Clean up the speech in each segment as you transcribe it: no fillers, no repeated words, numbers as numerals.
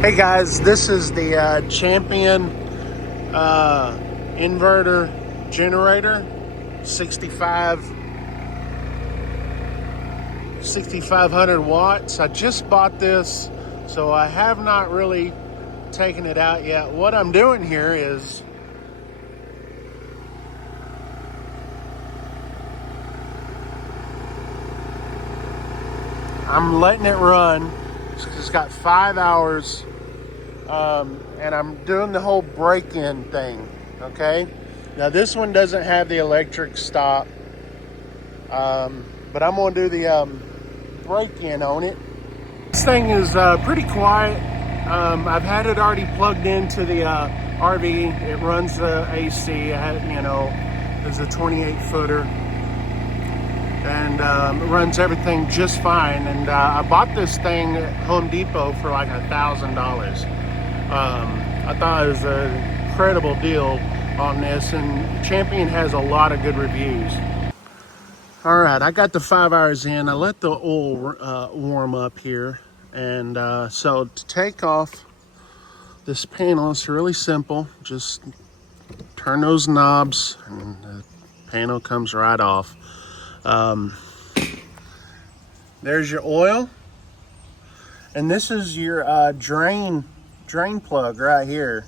Hey guys, this is the Champion inverter generator, 6,500 watts. I just bought this, so I have not really taken it out yet. What I'm doing here is I'm letting it run. It's got 5 hours. And I'm doing the whole break-in thing, okay? Now this one doesn't have the electric stop, but I'm gonna do the break-in on it. This thing is pretty quiet. I've had it already plugged into the RV. It runs the AC. There's a 28-footer. And it runs everything just fine. And I bought this thing at Home Depot for like $1,000. I thought it was an incredible deal on this, and Champion has a lot of good reviews. All right, I got the 5 hours in. I let the oil warm up here, and so to take off this panel, it's really simple. Just turn those knobs, and the panel comes right off. There's your oil, and this is your drain plug right here.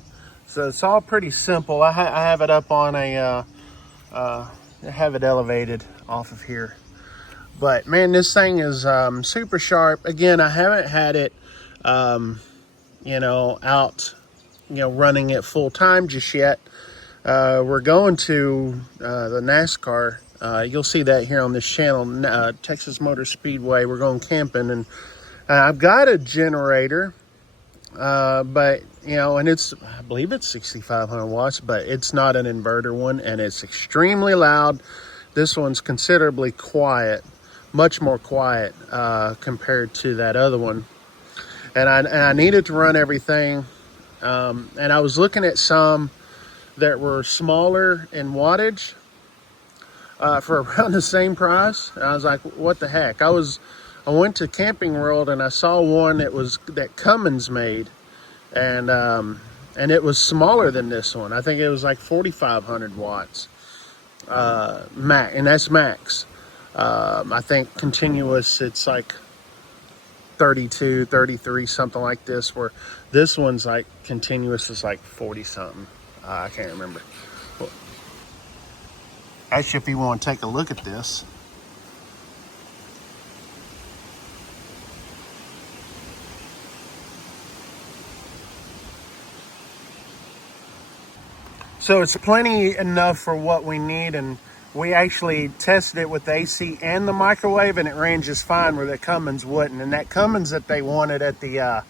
So it's all pretty simple. I have it up on a I have it elevated off of here, but man, this thing is super sharp. Again, I haven't had it out running it full time just yet. We're going to the NASCAR. You'll see that here on this channel, Texas Motor Speedway. We're going camping, and I've got a generator, but and I believe it's 6,500 watts, but it's not an inverter one, and it's extremely loud. This one's considerably quiet, much more quiet compared to that other one. And I needed to run everything, and I was looking at some that were smaller in wattage for around the same price. And I was like, what the heck? I went to Camping World, and I saw one that Cummins made, and it was smaller than this one. I think it was like 4,500 watts max, and that's max. I think continuous, it's like 32, 33, something like this, where this one's like continuous is like 40 something. I can't remember. Well, actually, if you want to take a look at this, so it's plenty enough for what we need, and we actually tested it with the AC and the microwave, and it ran just fine where the Cummins wouldn't. And that Cummins that they wanted at the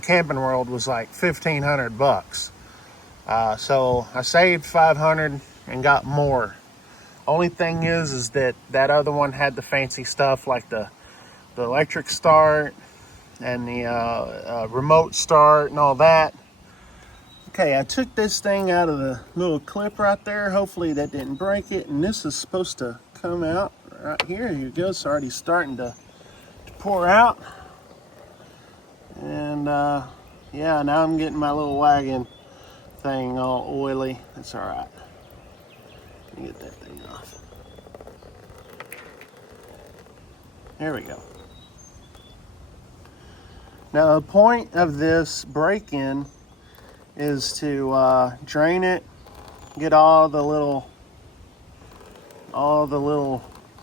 Camping World was like $1,500. So I saved 500 and got more. Only thing is that other one had the fancy stuff like the electric start and the remote start and all that. Okay, I took this thing out of the little clip right there. Hopefully that didn't break it. And this is supposed to come out right here. Here it goes. It's already starting to pour out. And yeah, now I'm getting my little wagon thing all oily. That's all right. Let me get that thing off. There we go. Now the point of this break-in is to drain it, get all the little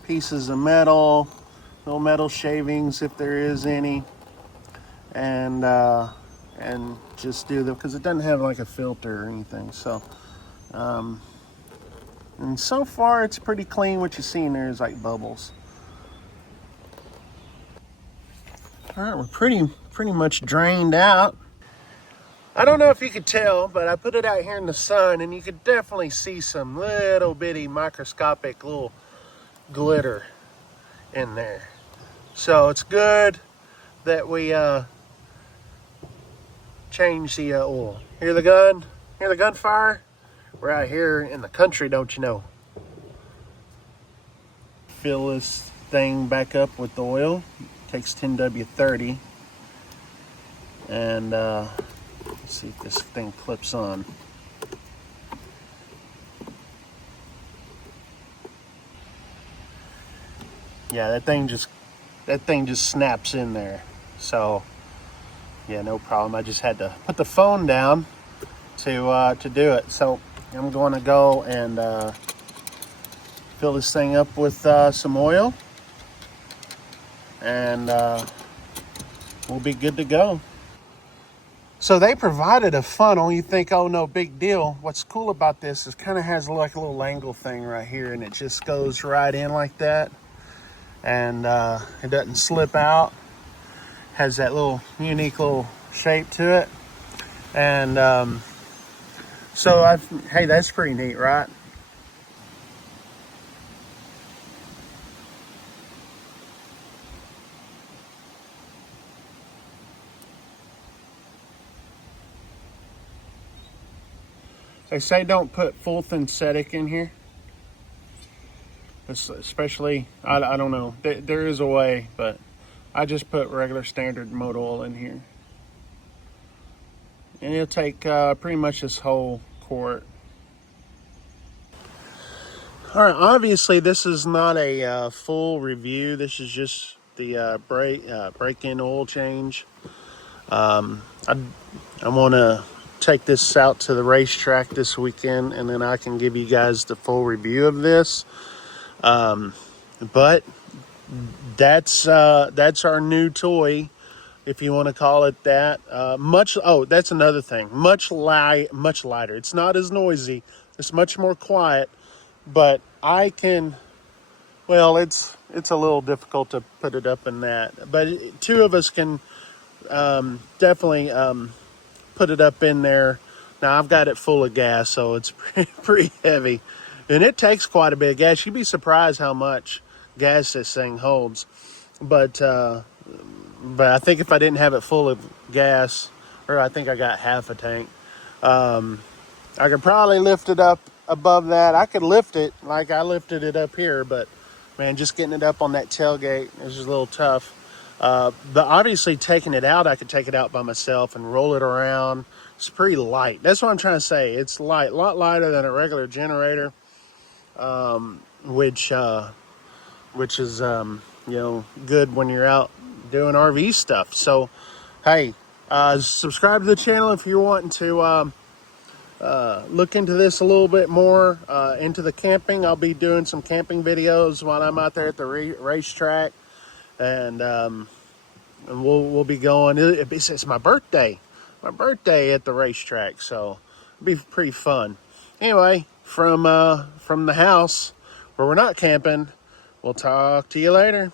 pieces of metal, little metal shavings if there is any, and just do them, because it doesn't have like a filter or anything. So and so far it's pretty clean. What you see in there is like bubbles. All right, we're pretty much drained out. I don't know if you could tell, but I put it out here in the sun, and you could definitely see some little bitty microscopic little glitter in there. So it's good that we changed the oil. Hear the gun? Hear the gunfire? We're out here in the country, don't you know? Fill this thing back up with oil. Takes 10W30. And let's see if this thing clips on. Yeah, that thing just snaps in there. So yeah, no problem. I just had to put the phone down to do it. So I'm going to go and fill this thing up with some oil, and we'll be good to go. So they provided a funnel. You think, oh no, big deal. What's cool about this is kind of has like a little angle thing right here, and it just goes right in like that, and it doesn't slip out. Has that little unique little shape to it, and so hey, that's pretty neat, right? They say don't put full synthetic in here, especially, I don't know, there is a way, but I just put regular standard motor oil in here. And it'll take pretty much this whole quart. All right, obviously this is not a full review. This is just the break-in oil change. I want to take this out to the racetrack this weekend, and then I can give you guys the full review of this. But that's our new toy, if you want to call it that. That's another thing. Much lighter. It's not as noisy. It's much more quiet. But I can. Well, it's a little difficult to put it up in that. But two of us can definitely put it up in there. Now I've got it full of gas, so it's pretty heavy, and it takes quite a bit of gas. You'd be surprised how much gas this thing holds. But I think if I didn't have it full of gas, or I think I got half a tank, I could probably lift it up above that. I could lift it like I lifted it up here, but man, just getting it up on that tailgate is just a little tough. But obviously taking it out, I could take it out by myself and roll it around. It's pretty light. That's what I'm trying to say. It's light, a lot lighter than a regular generator, which is good when you're out doing RV stuff. So hey, subscribe to the channel if you're wanting to look into this a little bit more, into the camping. I'll be doing some camping videos while I'm out there at the racetrack, and we'll be going. It's my birthday at the racetrack, so it'll be pretty fun. Anyway, from the house where we're not camping, we'll talk to you later.